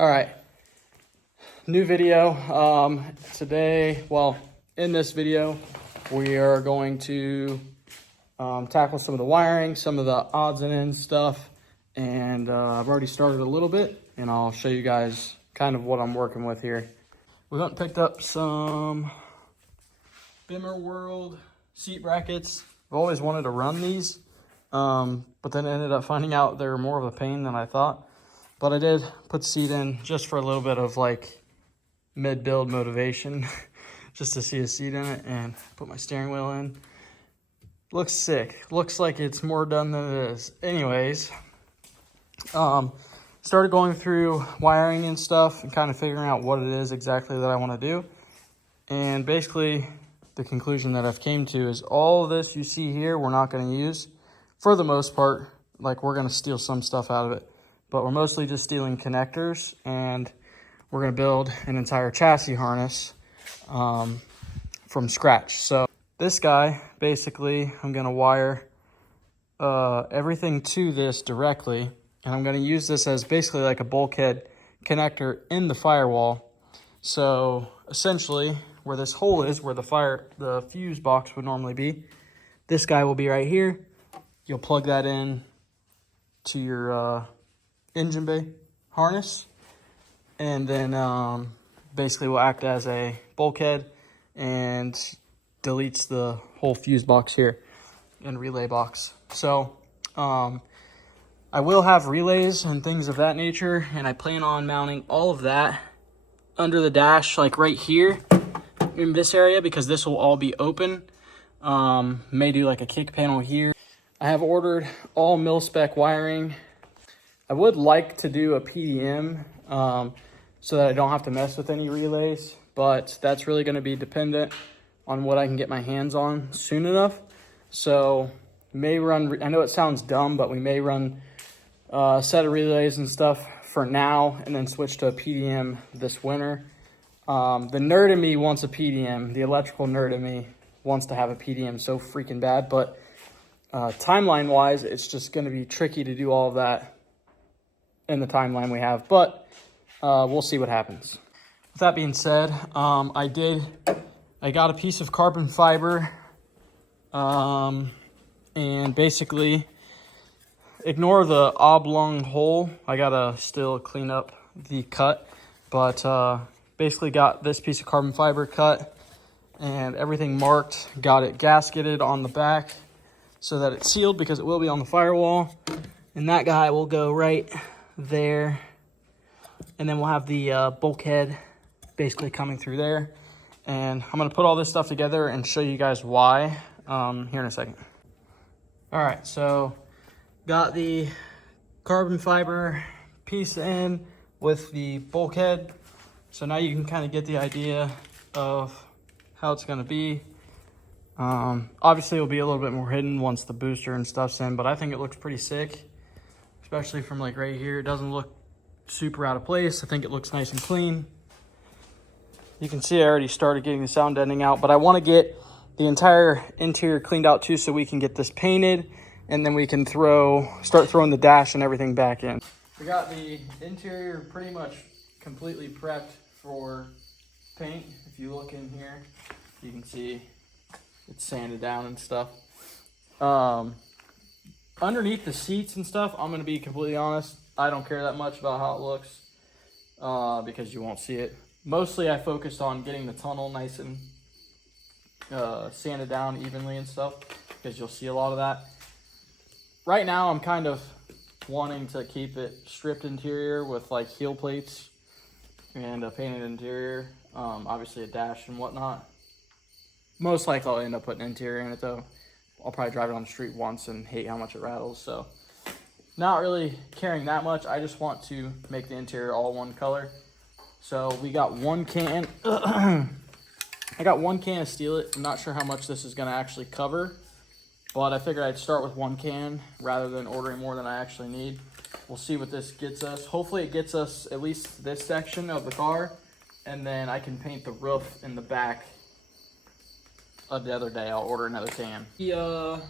All right, new video. Today, well, in this video, we are going to tackle some of the wiring, some of the odds and ends stuff, and I've already started a little bit, and I'll show you guys kind of what I'm working with here. We went and picked up some Bimmer World seat brackets. I've always wanted to run these, but then ended up finding out they were more of a pain than I thought. But I did put the seat in just for a little bit of like mid-build motivation, just to see a seat in it, and put my steering wheel in. Looks sick. Looks like it's more done than it is. Anyways, started going through wiring and stuff and kind of figuring out what it is exactly that I want to do. And basically the conclusion that I've came to is all of this you see here we're not going to use for the most part. Like, we're going to steal some stuff out of it, but we're mostly just stealing connectors, and we're going to build an entire chassis harness from scratch. So this guy, basically, I'm going to wire everything to this directly, and I'm going to use this as basically like a bulkhead connector in the firewall. So essentially, where this hole is, where the fuse box would normally be, this guy will be right here. You'll plug that in to your engine bay harness, and then basically will act as a bulkhead and deletes the whole fuse box here and relay box. So I will have relays and things of that nature, and I plan on mounting all of that under the dash, like right here in this area, because this will all be open. May do like a kick panel here. I have ordered all mil-spec wiring. I would like to do a PDM so that I don't have to mess with any relays, but that's really going to be dependent on what I can get my hands on soon enough. So may run, I know it sounds dumb, but we may run a set of relays and stuff for now, and then switch to a PDM this winter. The nerd in me wants a PDM. The electrical nerd in me wants to have a PDM so freaking bad, but timeline wise, it's just going to be tricky to do all of that in the timeline we have, but we'll see what happens. With that being said, I got a piece of carbon fiber, and basically ignore the oblong hole. I gotta still clean up the cut, but basically got this piece of carbon fiber cut and everything marked, got it gasketed on the back so that it's sealed, because it will be on the firewall, and that guy will go right there, and then we'll have the bulkhead basically coming through there. And I'm gonna put all this stuff together and show you guys why here in a second. All right, so got the carbon fiber piece in with the bulkhead, so now you can kind of get the idea of how it's gonna be. Obviously it'll be a little bit more hidden once the booster and stuff's in, but I think it looks pretty sick, especially from like right here. It doesn't look super out of place. I think it looks nice and clean. You can see I already started getting the sound deadening out, but I want to get the entire interior cleaned out too, so we can get this painted, and then we can start throwing the dash and everything back in. We got the interior pretty much completely prepped for paint. If you look in here, you can see it's sanded down and stuff. Underneath the seats and stuff, I'm going to be completely honest, I don't care that much about how it looks because you won't see it. Mostly I focused on getting the tunnel nice and sanded down evenly and stuff, because you'll see a lot of that. Right now I'm kind of wanting to keep it stripped interior with like heel plates and a painted interior, obviously a dash and whatnot. Most likely I'll end up putting interior in it though. I'll probably drive it on the street once and hate how much it rattles, so not really caring that much. I just want to make the interior all one color. So we got one can. I got one can of Steel It. I'm not sure how much this is going to actually cover, but I figured I'd start with one can rather than ordering more than I actually need. We'll see what this gets us. Hopefully it gets us at least this section of the car, and then I can paint the roof in the back of the other day. I'll order another can. The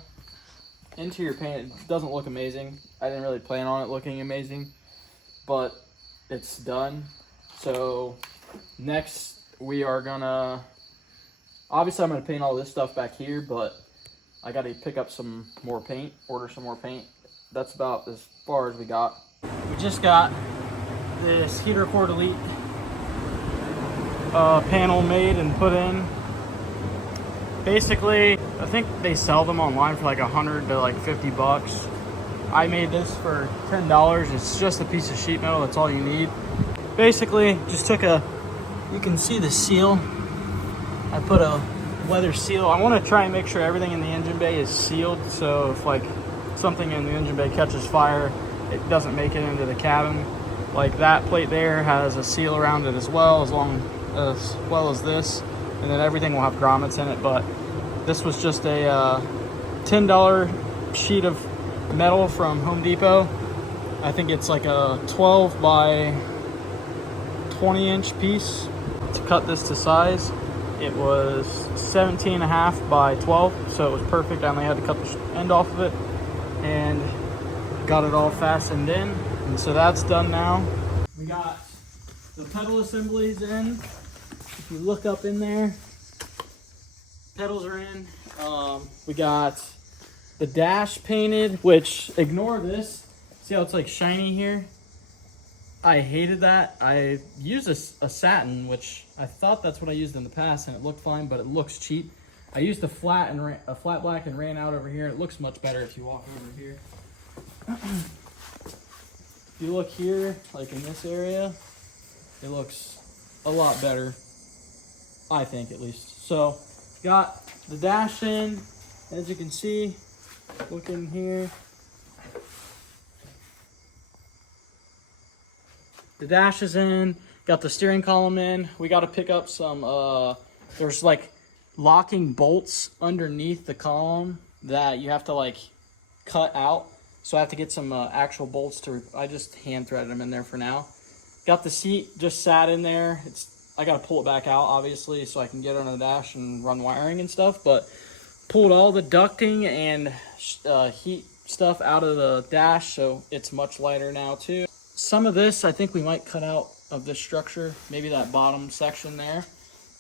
interior paint doesn't look amazing. I didn't really plan on it looking amazing, but it's done. So next we are gonna, obviously I'm gonna paint all this stuff back here, but I gotta pick up some more paint, order some more paint. That's about as far as we got. We just got this heater cord elite panel made and put in. Basically, I think they sell them online for like 100 to like 50 bucks. I made this for $10. It's just a piece of sheet metal, that's all you need. Basically, just took you can see the seal. I put a weather seal. I want to try and make sure everything in the engine bay is sealed, so if like something in the engine bay catches fire, it doesn't make it into the cabin. Like that plate there has a seal around it as well as this, and then everything will have grommets in it. But this was just a $10 sheet of metal from Home Depot. I think it's like a 12 by 20 inch piece. To cut this to size, it was 17.5 by 12, so it was perfect. I only had to cut the end off of it and got it all fastened in, and so that's done now. We got the pedal assemblies in. If you look up in there, pedals are in. We got the dash painted, which, ignore this. See how it's like shiny here? I hated that. I used a satin, which I thought that's what I used in the past, and it looked fine, but it looks cheap. I used a flat black and ran out over here. It looks much better if you walk over here. If you look here, like in this area, it looks a lot better, I think, at least. So, got the dash in, as you can see. Look in here. The dash is in. Got the steering column in. We got to pick up some, there's like locking bolts underneath the column that you have to like cut out. So I have to get some actual bolts I just hand threaded them in there for now. Got the seat just sat in there. I got to pull it back out, obviously, so I can get under the dash and run wiring and stuff. But pulled all the ducting and heat stuff out of the dash, so it's much lighter now too. Some of this I think we might cut out of this structure, maybe that bottom section there,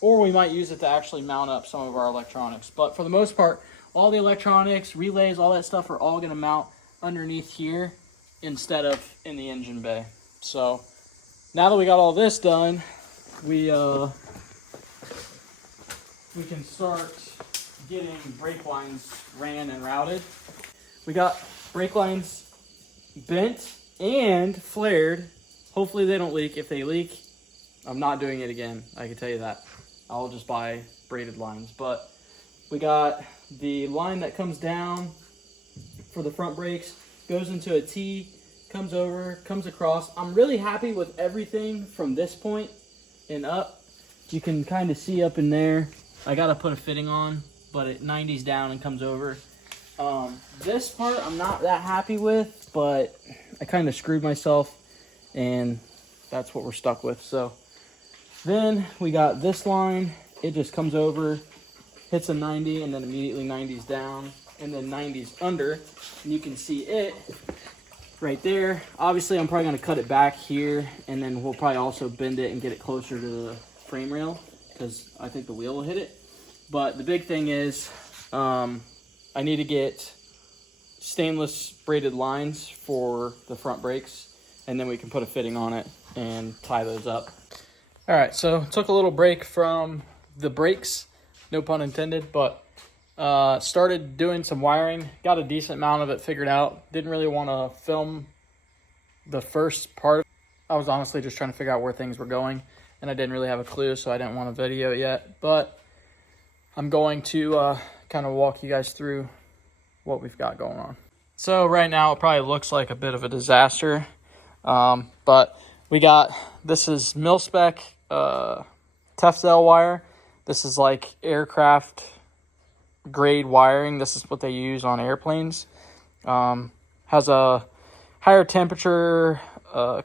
or we might use it to actually mount up some of our electronics. But for the most part, all the electronics, relays, all that stuff are all going to mount underneath here instead of in the engine bay. So now that we got all this done, we can start getting brake lines ran and routed. We got brake lines bent and flared. Hopefully they don't leak. If they leak, I'm not doing it again, I can tell you that. I'll just buy braided lines. But we got the line that comes down for the front brakes, goes into a T, comes over, comes across. I'm really happy with everything from this point and up. You can kind of see up in there. I gotta put a fitting on, but it 90s down and comes over. This part I'm not that happy with, but I kind of screwed myself, and that's what we're stuck with. So then we got this line. It just comes over, hits a 90, and then immediately 90s down, and then 90s under. And you can see it right there. Obviously, I'm probably going to cut it back here, and then we'll probably also bend it and get it closer to the frame rail, because I think the wheel will hit it. But the big thing is I need to get stainless braided lines for the front brakes, and then we can put a fitting on it and tie those up. All right, so took a little break from the brakes, no pun intended, but started doing some wiring, got a decent amount of it figured out. Didn't really want to film the first part. I was honestly just trying to figure out where things were going, and I didn't really have a clue, so I didn't want to video it yet. But I'm going to kind of walk you guys through what we've got going on. So right now it probably looks like a bit of a disaster, but we got, this is mil-spec Tefzel wire. This is like aircraft grade wiring. This is what they use on airplanes. Has a higher temperature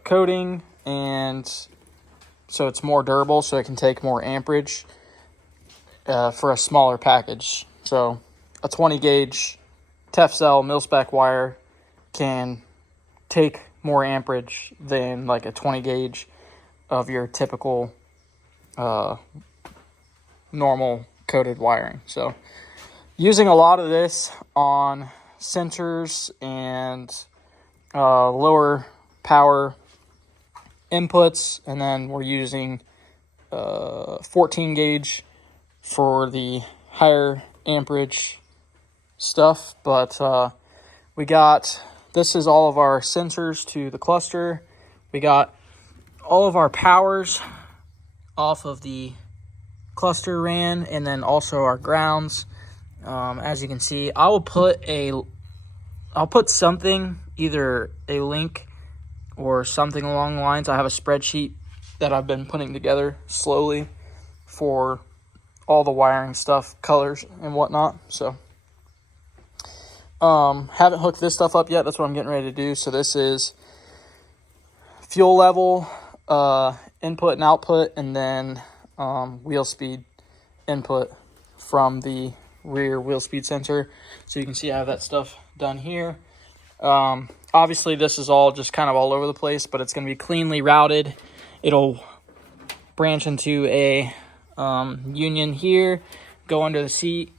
coating, and so it's more durable, so it can take more amperage for a smaller package. So a 20 gauge Tefzel mil-spec wire can take more amperage than like a 20 gauge of your typical normal coated wiring. So using a lot of this on sensors and lower power inputs, and then we're using 14 gauge for the higher amperage stuff. But this is all of our sensors to the cluster. We got all of our powers off of the cluster ran, and then also our grounds. As you can see, I'll put something, either a link or something along the lines. I have a spreadsheet that I've been putting together slowly for all the wiring stuff, colors and whatnot. So haven't hooked this stuff up yet. That's what I'm getting ready to do. So this is fuel level, input and output, and then wheel speed input from the rear wheel speed sensor. So you can see I have that stuff done here. Obviously this is all just kind of all over the place, but it's going to be cleanly routed. It'll branch into a union here, go under the seat,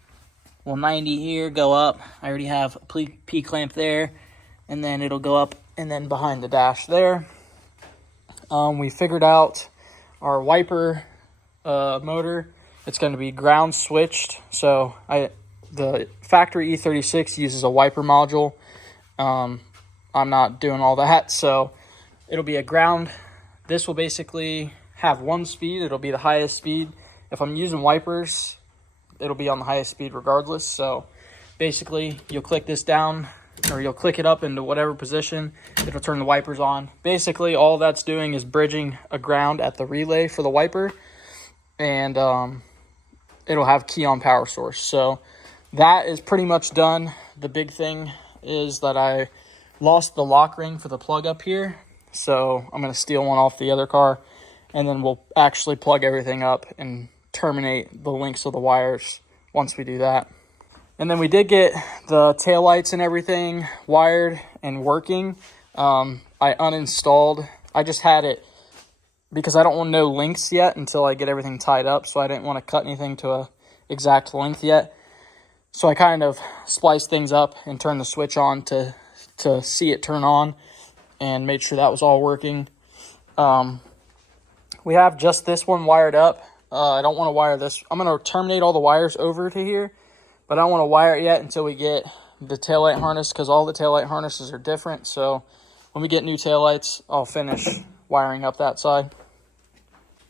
90 here, go up. I already have a P-clamp there, and then it'll go up and then behind the dash there. We figured out our wiper motor. It's going to be ground switched. So the factory E36 uses a wiper module. I'm not doing all that, so it'll be a ground. This will basically have one speed. It'll be the highest speed. If I'm using wipers, it'll be on the highest speed regardless. So basically you'll click this down, or you'll click it up into whatever position. It'll turn the wipers on. Basically all that's doing is bridging a ground at the relay for the wiper, and it'll have key on power source. So that is pretty much done. The big thing is that I lost the lock ring for the plug up here, so I'm going to steal one off the other car, and then we'll actually plug everything up and terminate the links of the wires once we do that. And then we did get the taillights and everything wired and working. I uninstalled. I just had it because I don't want no links yet until I get everything tied up, so I didn't want to cut anything to a exact length yet. So I kind of spliced things up and turned the switch on to see it turn on, and made sure that was all working. We have just this one wired up. I don't want to wire this. I'm going to terminate all the wires over to here, but I don't want to wire it yet until we get the taillight harness, because all the taillight harnesses are different. So when we get new taillights, I'll finish wiring up that side.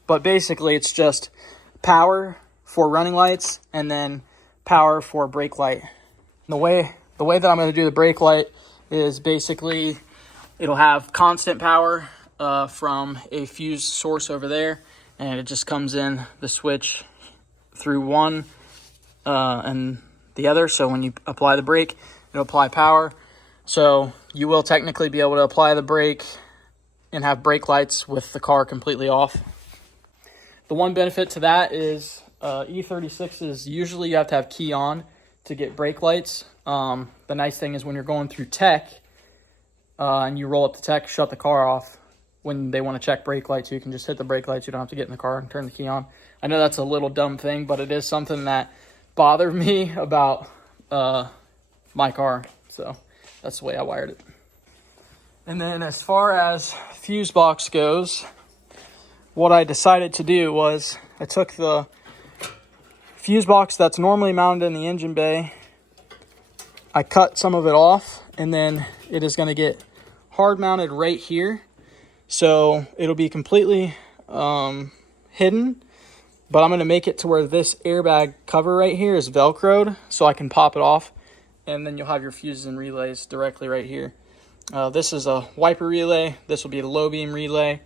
But basically it's just power for running lights and then power for brake light. The way that I'm going to do the brake light is basically it'll have constant power from a fuse source over there, and it just comes in the switch through one and the other. So when you apply the brake, it'll apply power. So you will technically be able to apply the brake and have brake lights with the car completely off. The one benefit to that is E36s, usually you have to have key on to get brake lights. The nice thing is when you're going through tech and you roll up to tech, shut the car off. When they want to check brake lights, you can just hit the brake lights. You don't have to get in the car and turn the key on. I know that's a little dumb thing, but it is something that bothered me about my car. So that's the way I wired it. And then as far as fuse box goes, what I decided to do was I took the fuse box that's normally mounted in the engine bay. I cut some of it off, and then it is going to get hard mounted right here. So it'll be completely hidden, but I'm going to make it to where this airbag cover right here is Velcroed, so I can pop it off, and then you'll have your fuses and relays directly right here. This is a wiper relay. This will be a low beam relay,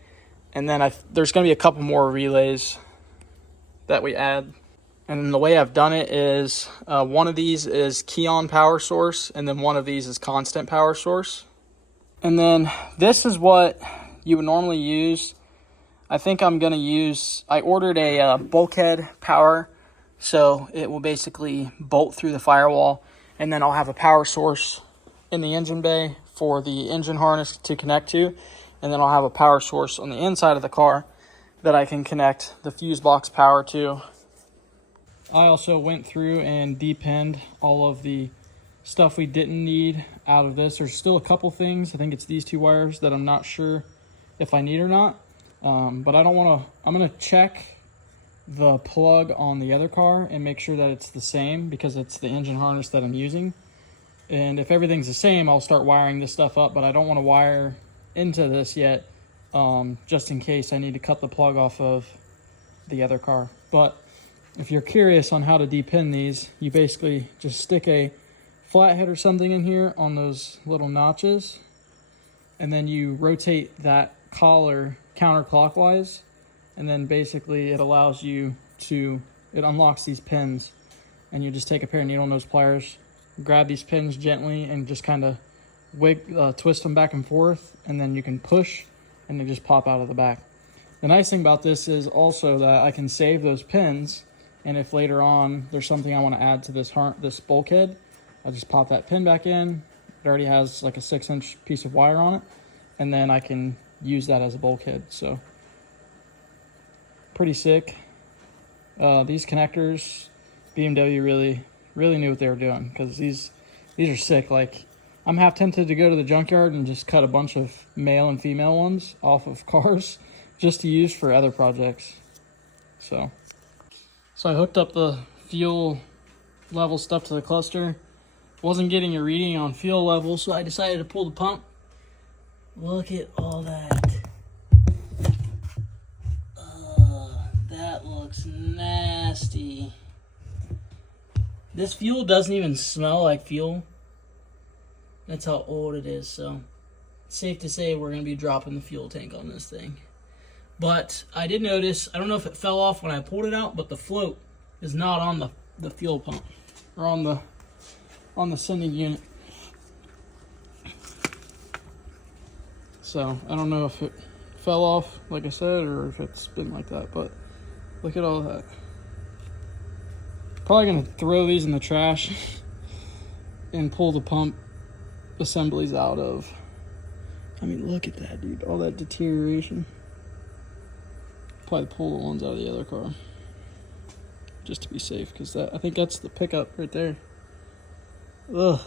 and then there's going to be a couple more relays that we add. And the way I've done it is one of these is key on power source, and then one of these is constant power source. And then this is what you would normally use. I think I'm going to use, I ordered a bulkhead power, so it will basically bolt through the firewall, and then I'll have a power source in the engine bay for the engine harness to connect to, and then I'll have a power source on the inside of the car that I can connect the fuse box power to. I also went through and depinned all of the stuff we didn't need out of this. There's still a couple things, I think it's these 2 wires that I'm not sure if I need or not, but I don't want to, I'm going to check the plug on the other car and make sure that it's the same, because it's the engine harness that I'm using. And if everything's the same, I'll start wiring this stuff up, but I don't want to wire into this yet, just in case I need to cut the plug off of the other car. But if you're curious on how to depin these, you basically just stick a flathead or something in here on those little notches, and then you rotate that collar counterclockwise, and then basically it allows you to, it unlocks these pins, and you just take a pair of needle nose pliers, grab these pins gently, and just kind of twist them back and forth, and then you can push and they just pop out of the back. The nice thing about this is also that I can save those pins, and if later on there's something I want to add to this bulkhead, I'll just pop that pin back in. It already has like a 6-inch piece of wire on it, and then I can use that as a bulkhead. So pretty sick. These connectors, BMW really knew what they were doing, because these are sick. Like, I'm half tempted to go to the junkyard and just cut a bunch of male and female ones off of cars just to use for other projects. So I hooked up the fuel level stuff to the cluster. Wasn't getting a reading on fuel level, so I decided to pull the pump. Look at all that. That looks nasty. This fuel doesn't even smell like fuel. That's how old it is, so it's safe to say we're going to be dropping the fuel tank on this thing. But I did notice, I don't know if it fell off when I pulled it out, but the float is not on the fuel pump, or on the sending unit. So I don't know if it fell off, like I said, or if it's been like that, but look at all that. Probably gonna throw these in the trash and pull the pump assemblies out of. I mean, look at that, dude, all that deterioration. Probably pull the ones out of the other car just to be safe, because I think that's the pickup right there. Ugh.